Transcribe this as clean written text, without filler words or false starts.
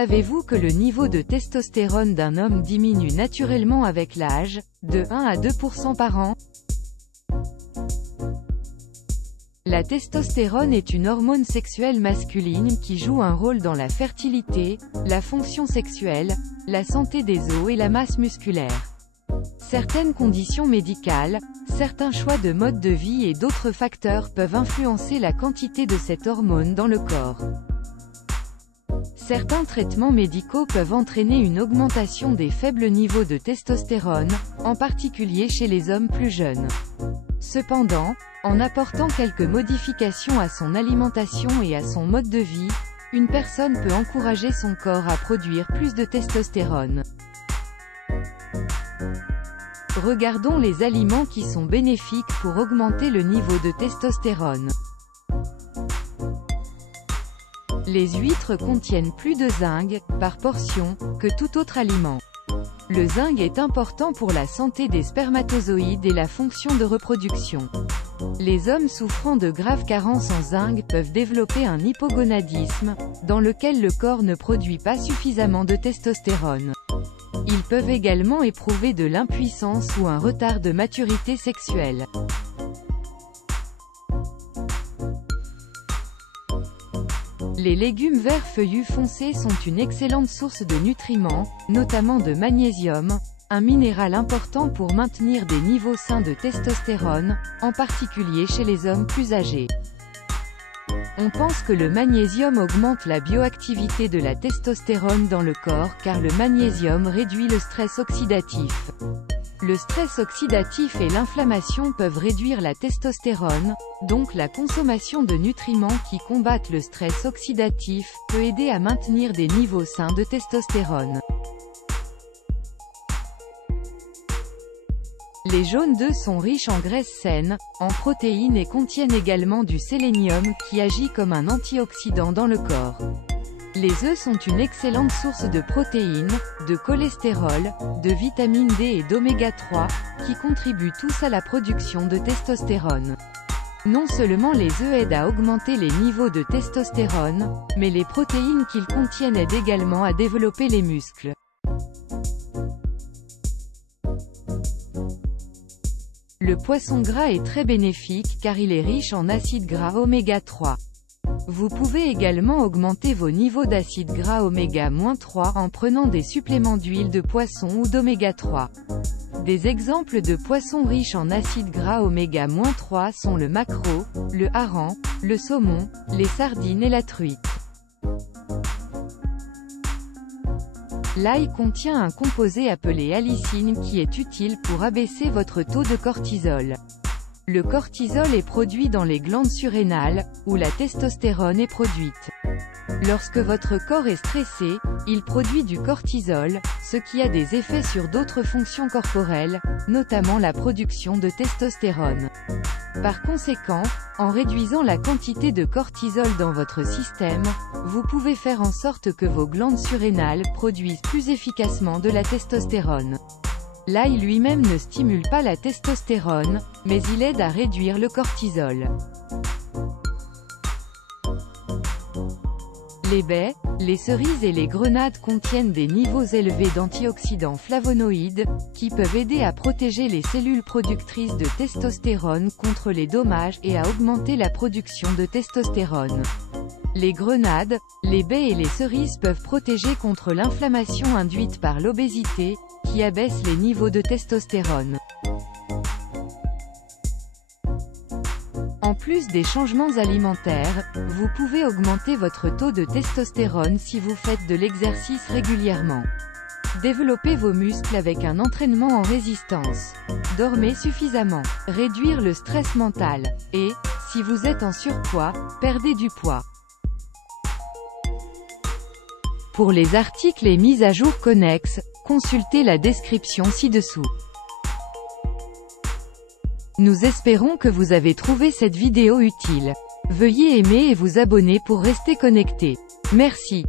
Savez-vous que le niveau de testostérone d'un homme diminue naturellement avec l'âge, de 1 à 2% par an? La testostérone est une hormone sexuelle masculine qui joue un rôle dans la fertilité, la fonction sexuelle, la santé des os et la masse musculaire. Certaines conditions médicales, certains choix de mode de vie et d'autres facteurs peuvent influencer la quantité de cette hormone dans le corps. Certains traitements médicaux peuvent entraîner une augmentation des faibles niveaux de testostérone, en particulier chez les hommes plus jeunes. Cependant, en apportant quelques modifications à son alimentation et à son mode de vie, une personne peut encourager son corps à produire plus de testostérone. Regardons les aliments qui sont bénéfiques pour augmenter le niveau de testostérone. Les huîtres contiennent plus de zinc, par portion, que tout autre aliment. Le zinc est important pour la santé des spermatozoïdes et la fonction de reproduction. Les hommes souffrant de graves carences en zinc peuvent développer un hypogonadisme, dans lequel le corps ne produit pas suffisamment de testostérone. Ils peuvent également éprouver de l'impuissance ou un retard de maturité sexuelle. Les légumes verts feuillus foncés sont une excellente source de nutriments, notamment de magnésium, un minéral important pour maintenir des niveaux sains de testostérone, en particulier chez les hommes plus âgés. On pense que le magnésium augmente la bioactivité de la testostérone dans le corps car le magnésium réduit le stress oxydatif. Le stress oxydatif et l'inflammation peuvent réduire la testostérone, donc la consommation de nutriments qui combattent le stress oxydatif peut aider à maintenir des niveaux sains de testostérone. Les jaunes d'œufs sont riches en graisses saines, en protéines et contiennent également du sélénium qui agit comme un antioxydant dans le corps. Les œufs sont une excellente source de protéines, de cholestérol, de vitamine D et d'oméga 3, qui contribuent tous à la production de testostérone. Non seulement les œufs aident à augmenter les niveaux de testostérone, mais les protéines qu'ils contiennent aident également à développer les muscles. Le poisson gras est très bénéfique car il est riche en acides gras oméga 3. Vous pouvez également augmenter vos niveaux d'acides gras oméga-3 en prenant des suppléments d'huile de poisson ou d'oméga 3. Des exemples de poissons riches en acides gras oméga-3 sont le maquereau, le hareng, le saumon, les sardines et la truite. L'ail contient un composé appelé allicine qui est utile pour abaisser votre taux de cortisol. Le cortisol est produit dans les glandes surrénales, où la testostérone est produite. Lorsque votre corps est stressé, il produit du cortisol, ce qui a des effets sur d'autres fonctions corporelles, notamment la production de testostérone. Par conséquent, en réduisant la quantité de cortisol dans votre système, vous pouvez faire en sorte que vos glandes surrénales produisent plus efficacement de la testostérone. L'ail lui-même ne stimule pas la testostérone, mais il aide à réduire le cortisol. Les baies, les cerises et les grenades contiennent des niveaux élevés d'antioxydants flavonoïdes, qui peuvent aider à protéger les cellules productrices de testostérone contre les dommages et à augmenter la production de testostérone. Les grenades, les baies et les cerises peuvent protéger contre l'inflammation induite par l'obésité, qui abaisse les niveaux de testostérone. En plus des changements alimentaires, vous pouvez augmenter votre taux de testostérone si vous faites de l'exercice régulièrement. Développez vos muscles avec un entraînement en résistance. Dormez suffisamment. Réduire le stress mental. Et, si vous êtes en surpoids, perdez du poids. Pour les articles et mises à jour connexes, consultez la description ci-dessous. Nous espérons que vous avez trouvé cette vidéo utile. Veuillez aimer et vous abonner pour rester connecté. Merci.